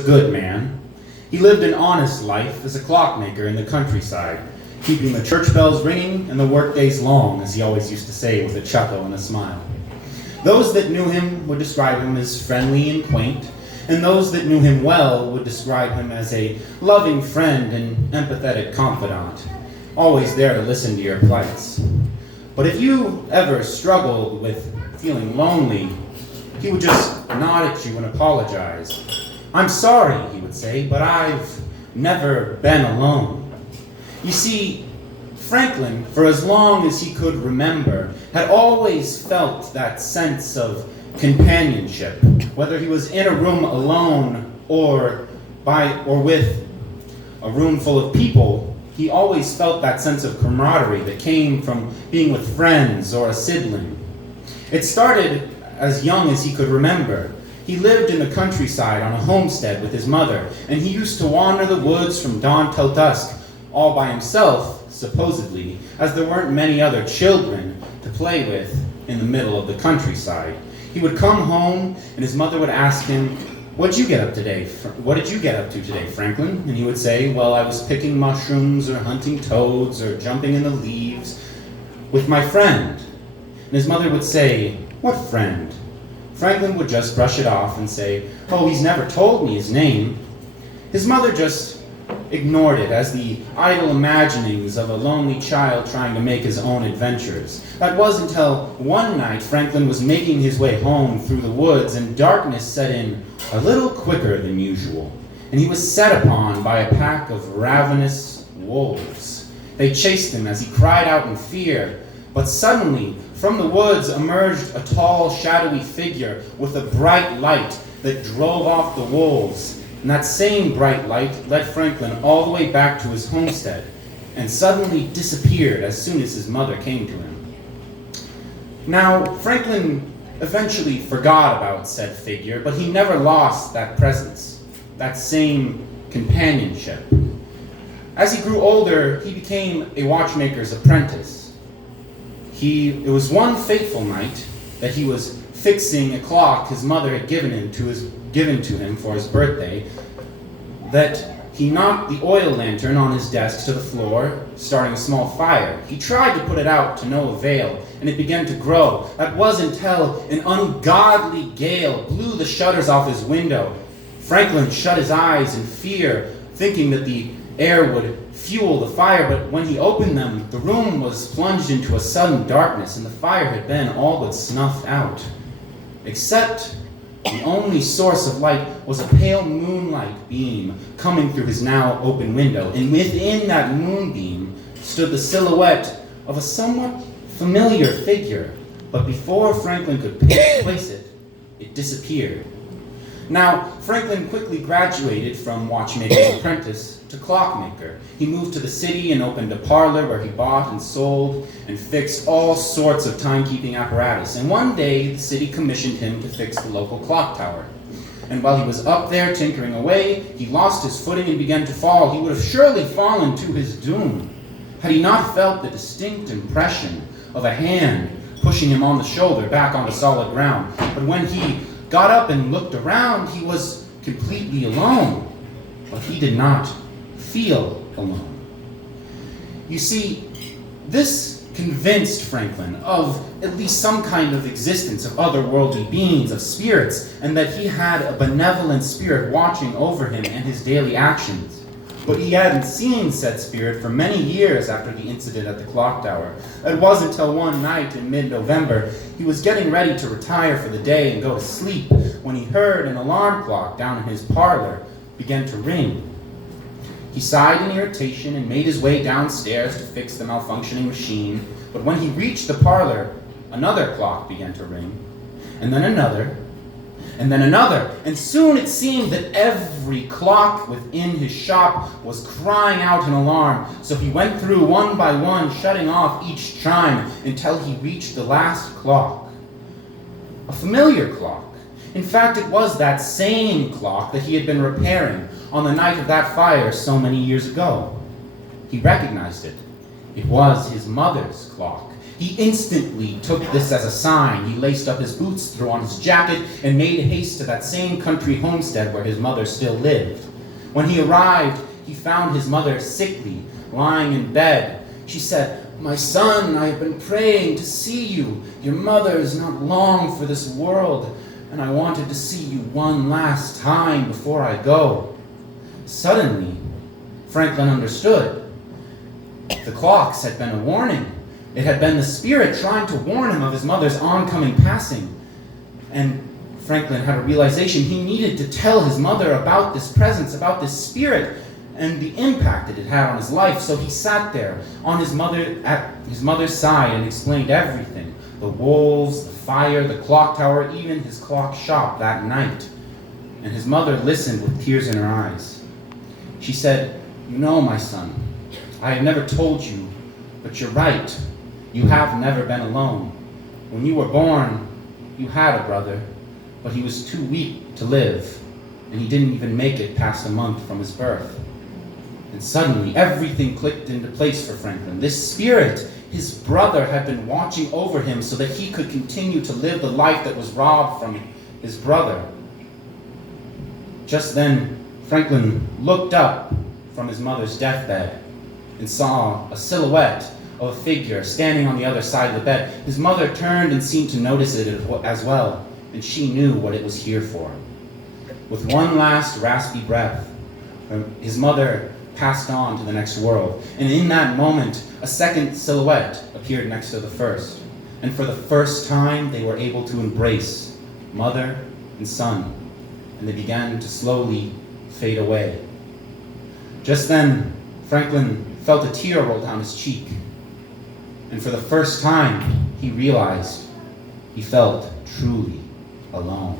A good man. He lived an honest life as a clockmaker in the countryside, keeping the church bells ringing and the workdays long, as he always used to say with a chuckle and a smile. Those that knew him would describe him as friendly and quaint, and those that knew him well would describe him as a loving friend and empathetic confidant, always there to listen to your plights. But if you ever struggled with feeling lonely, he would just nod at you and apologize. "I'm sorry," he would say, "but I've never been alone." You see, Franklin, for as long as he could remember, had always felt that sense of companionship, whether he was in a room alone or with a room full of people. He always felt that sense of camaraderie that came from being with friends or a sibling. It started as young as he could remember. He lived in the countryside on a homestead with his mother, and he used to wander the woods from dawn till dusk, all by himself, supposedly, as there weren't many other children to play with in the middle of the countryside. He would come home, and his mother would ask him, What did you get up to today, Franklin?" And he would say, "Well, I was picking mushrooms or hunting toads or jumping in the leaves with my friend." And his mother would say, "What friend?" Franklin would just brush it off and say, "Oh, he's never told me his name." His mother just ignored it as the idle imaginings of a lonely child trying to make his own adventures. That was until one night Franklin was making his way home through the woods and darkness set in a little quicker than usual, and he was set upon by a pack of ravenous wolves. They chased him as he cried out in fear, but suddenly from the woods emerged a tall, shadowy figure with a bright light that drove off the wolves. And that same bright light led Franklin all the way back to his homestead and suddenly disappeared as soon as his mother came to him. Now, Franklin eventually forgot about said figure, but he never lost that presence, that same companionship. As he grew older, he became a watchmaker's apprentice. It was one fateful night that he was fixing a clock his mother had given to him for his birthday, that he knocked the oil lantern on his desk to the floor, starting a small fire. He tried to put it out to no avail, and it began to grow. That was until an ungodly gale blew the shutters off his window. Franklin shut his eyes in fear, thinking that the air would fuel the fire, but when he opened them, the room was plunged into a sudden darkness, and the fire had been all but snuffed out. Except the only source of light was a pale moonlight beam coming through his now open window, and within that moonbeam stood the silhouette of a somewhat familiar figure, but before Franklin could place it, it disappeared. Now, Franklin quickly graduated from watchmaker's apprentice to clockmaker. He moved to the city and opened a parlor where he bought and sold and fixed all sorts of timekeeping apparatus. And one day, the city commissioned him to fix the local clock tower. And while he was up there tinkering away, he lost his footing and began to fall. He would have surely fallen to his doom had he not felt the distinct impression of a hand pushing him on the shoulder back onto solid ground. But when he got up and looked around, he was completely alone. But he did not feel alone. You see, this convinced Franklin of at least some kind of existence of otherworldly beings, of spirits, and that he had a benevolent spirit watching over him and his daily actions. But he hadn't seen said spirit for many years after the incident at the clock tower. It wasn't until one night in mid-November he was getting ready to retire for the day and go to sleep when he heard an alarm clock down in his parlor begin to ring. He sighed in irritation and made his way downstairs to fix the malfunctioning machine, but when he reached the parlor, another clock began to ring, and then another, and then another, and soon it seemed that every clock within his shop was crying out in alarm, so he went through one by one, shutting off each chime until he reached the last clock. A familiar clock. In fact, it was that same clock that he had been repairing on the night of that fire so many years ago. He recognized it. It was his mother's clock. He instantly took this as a sign. He laced up his boots, threw on his jacket, and made haste to that same country homestead where his mother still lived. When he arrived, he found his mother sickly, lying in bed. She said, "My son, I have been praying to see you. Your mother is not long for this world, and I wanted to see you one last time before I go." Suddenly, Franklin understood. The clocks had been a warning. It had been the spirit trying to warn him of his mother's oncoming passing. And Franklin had a realization. He needed to tell his mother about this presence, about this spirit, and the impact it had had on his life. So he sat there on at his mother's side and explained everything. The wolves, the fire, the clock tower, even his clock shop that night. And his mother listened with tears in her eyes. She said, "You know, my son, I have never told you, but you're right. You have never been alone. When you were born, you had a brother, but he was too weak to live, and he didn't even make it past a month from his birth." And suddenly, everything clicked into place for Franklin. This spirit, his brother, had been watching over him so that he could continue to live the life that was robbed from his brother. Just then, Franklin looked up from his mother's deathbed and saw a silhouette of a figure standing on the other side of the bed. His mother turned and seemed to notice it as well, and she knew what it was here for. With one last raspy breath, his mother passed on to the next world. And in that moment, a second silhouette appeared next to the first. And for the first time, they were able to embrace mother and son. And they began to slowly fade away. Just then, Franklin felt a tear roll down his cheek. And for the first time, he realized he felt truly alone.